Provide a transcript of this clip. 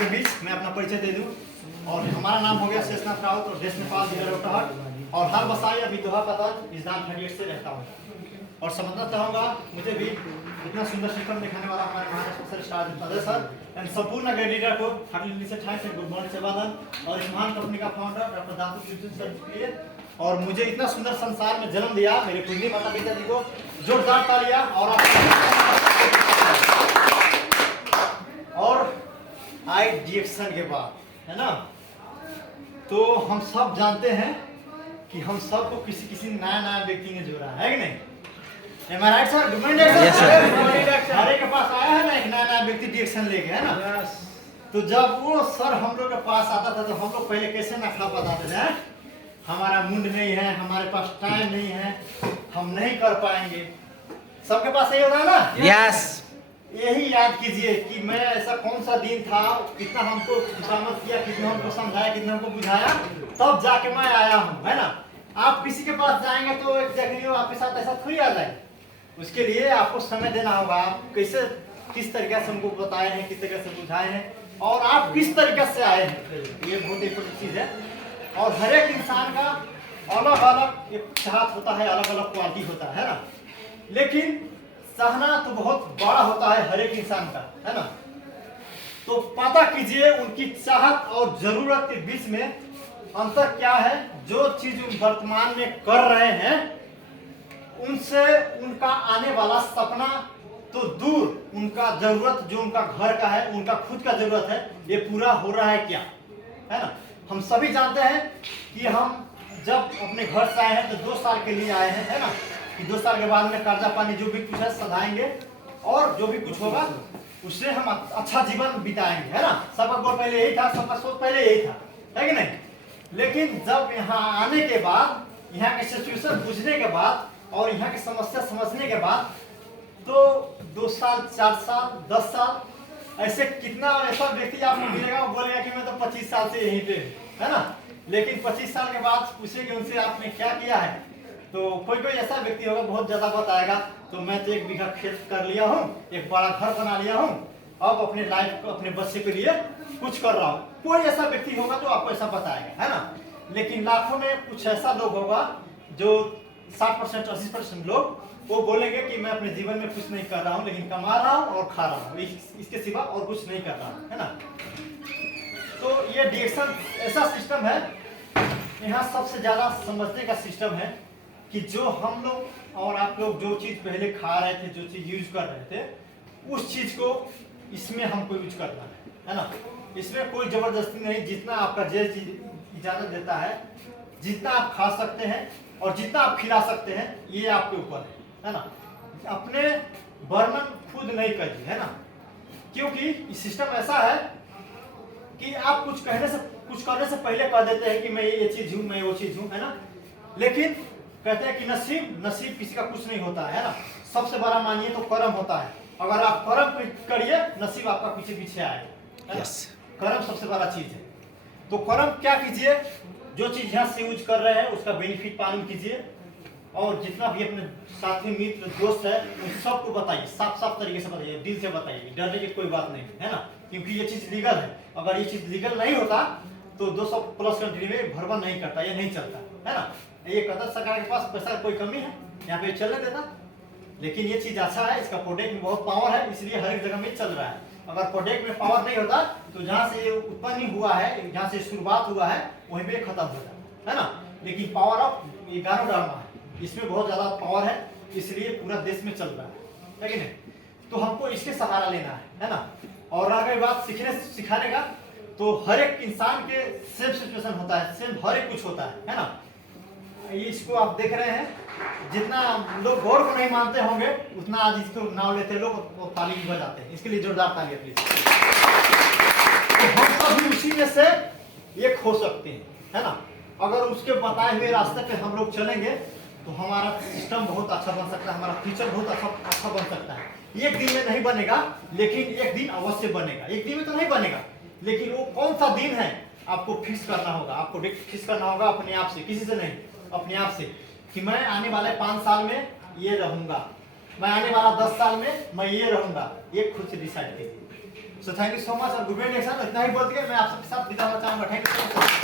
आपके बीच मैं अपना परिचय दे दूं। और हमारा नाम हो गया शेषनाथ राउत और देश नेपाल जिला रोहतास और हाल बसाई अभी दोहा पता इस दान 38 से रहता हूँ और समझना चाहूँगा मुझे भी इतना सुंदर सिस्टम दिखाने वाला हमारे Maharashtra star Ajay sir and संपूर्ण ग्रेड लीडर को हार्टली से ठाई से गुड मॉर्निंग सेवादन और इस महान कंपनी का फाउंडर डॉक्टर दातु कृष्ण सर के लिए और मुझे इतना सुंदर संसार में जन्म दिया मेरे पूज्य माता पिता जी को जोरदार तालियां और आई डिएक्शन के बाद है ना, तो हम सब जानते हैं कि हम सबको किसी किसी नया व्यक्ति ने जोड़ा है कि नहीं? Am I right, sir? Good morning, sir. हरे के पास आया है ना एक नया व्यक्ति डिएक्शन लेके है ना। तो जब वो सर हम लोग के पास आता था तो हम लोग पहले कैसे नखरा बताते थे, हमारा मुंड नहीं है, हमारे पास टाइम नहीं है, हम नहीं कर पाएंगे। सबके पास यही होता है ना? यस। यही याद कीजिए कि मैं ऐसा कौन सा दिन था, कितना हमको खुशामद किया, कितना हमको समझाया, कितना हमको बुझाया, तब जाके मैं आया हूँ, है ना। आप किसी के पास जाएंगे तो एक जगह आपके साथ ऐसा थोड़ी आ जाए, उसके लिए आपको समय देना होगा। आप कैसे किस तरीके से हमको बताए हैं, किस तरीके से बुझाए हैं और आप किस तरीके से आए हैं, ये बहुत इंपॉर्टेंट चीज़ है। और हर एक इंसान का अलग अलग एक चाहत होता है, अलग अलग क्वालिटी होता है ना। लेकिन चाहना तो बहुत बड़ा होता है हर एक इंसान का, है ना। तो पता कीजिए उनकी चाहत और जरूरत के बीच में अंतर क्या है। जो चीज वर्तमान में कर रहे हैं उनसे उनका आने वाला सपना तो दूर, उनका जरूरत जो उनका घर का है, उनका खुद का जरूरत है, ये पूरा हो रहा है क्या, है ना। हम सभी जानते हैं कि हम जब अपने घर से आए हैं तो 2 साल के लिए आए हैं, है ना, कि 2 साल के बाद में कर्जा पानी जो भी कुछ है सधाएंगे और जो भी कुछ होगा उससे हम अच्छा जीवन बिताएंगे, है ना। सबका गोल पहले यही था, सबका सोच पहले यही था, है कि नहीं। लेकिन जब यहाँ आने के बाद, यहाँ की सिचुएशन बुझने के बाद और यहाँ की समस्या समझने के बाद तो 2 साल 4 साल 10 साल ऐसे कितना ऐसा व्यक्ति आपको मिलेगा वो बोलेगा कि मैं तो 25 साल से यहीं पे, है ना। लेकिन 25 साल के बाद पूछेंगे उनसे आपने क्या किया है, तो कोई ऐसा व्यक्ति होगा बहुत ज्यादा बताएगा तो मैं तो 1 बीघा खेत कर लिया हूँ, एक बड़ा घर बना लिया हूँ, अब अपने लाइफ को अपने बच्चे के लिए कुछ कर रहा हूँ। कोई ऐसा व्यक्ति होगा तो आपको ऐसा बताएगा, है ना। लेकिन लाखों में कुछ ऐसा लोग होगा जो 60% 80% लोग वो बोलेंगे कि मैं अपने जीवन में कुछ नहीं कर रहा हूँ, लेकिन कमा रहा हूँ और खा रहा हूँ, इसके सिवा और कुछ नहीं कर रहा हूँ, है ना। तो ये डिएक्शन ऐसा सिस्टम है, यहाँ सबसे ज्यादा समझने का सिस्टम है कि जो हम लोग और आप लोग जो चीज पहले खा रहे थे, जो चीज यूज कर रहे थे, उस चीज को इसमें हमको यूज करना है ना। इसमें कोई जबरदस्ती नहीं, जितना आपका जेल इजाजत देता है, जितना आप खा सकते हैं और जितना आप खिला सकते हैं ये आपके ऊपर है ना। अपने वर्णन खुद नहीं करिए, है ना, क्योंकि सिस्टम ऐसा है कि आप कुछ करने से पहले कह देते हैं कि मैं ये चीज हूँ, मैं वो चीज हूँ, है ना। लेकिन कहते हैं कि नसीब किसी का कुछ नहीं होता है ना। सबसे बड़ा मानिए तो कर्म होता है। अगर आप कर्म करिए नसीब आपका पीछे पीछे आएगा, yes. कर्म सबसे बड़ा चीज है। तो कर्म क्या कीजिए, जो चीज यहाँ से यूज कर रहे हैं उसका बेनिफिट पालन कीजिए और जितना भी अपने साथी मित्र दोस्त है उन सबको बताइए, साफ तरीके से बताइए, दिल से बताइए, डरने की कोई बात नहीं है ना, क्योंकि ये चीज लीगल है। अगर ये चीज लीगल नहीं होता तो 200+ कंट्री में भरवा नहीं करता, ये नहीं चलता, है ना। ये कहता सरकार के पास पैसा कोई कमी है यहाँ पे चलने देता, लेकिन ये चीज अच्छा है, इसका प्रोडक्ट में बहुत पावर है, इसलिए हर एक जगह में चल रहा है। अगर प्रोडक्ट में पावर नहीं होता तो जहाँ से ये उत्पन्न हुआ है, जहाँ से शुरुआत हुआ है वहीं पे खत्म हो जाता है ना। लेकिन पावर ऑफ ये गानो ड्रामा है, इसमें बहुत ज्यादा पावर है, इसलिए पूरा देश में चल रहा है कि नहीं। तो हमको इसके सहारा लेना है ना। और अगर बात सिखाने का तो हर एक इंसान के सेम सिचुएशन होता है, सेम हर एक कुछ होता है ना। इसको आप देख रहे हैं, जितना लोग गौर को नहीं मानते होंगे उतना आज इसको नाम लेते लोग और ताली भी बजाते हैं। इसके लिए जोरदार ताली प्लीज। तो हम सभी उसी में से एक हो सकते हैं, है ना। अगर उसके बताए हुए रास्ते पे हम लोग चलेंगे तो हमारा सिस्टम बहुत अच्छा बन सकता है, हमारा फ्यूचर बहुत अच्छा बन सकता है। एक दिन में नहीं बनेगा, लेकिन एक दिन अवश्य बनेगा। एक दिन में तो नहीं बनेगा, लेकिन वो कौन सा दिन है आपको फिक्स करना होगा, आपको फिक्स करना होगा अपने आप से, किसी से नहीं, अपने आप से, कि मैं आने वाले 5 साल में ये रहूंगा, मैं आने वाला 10 साल में मैं ये रहूंगा। ये खुद से डिसाइड कीजिए। So thank you so much. और गुड नेक्स्ट इतना ही बोल के मैं आप सबके साथ विदा होना चाहूँगा। Thank you so much.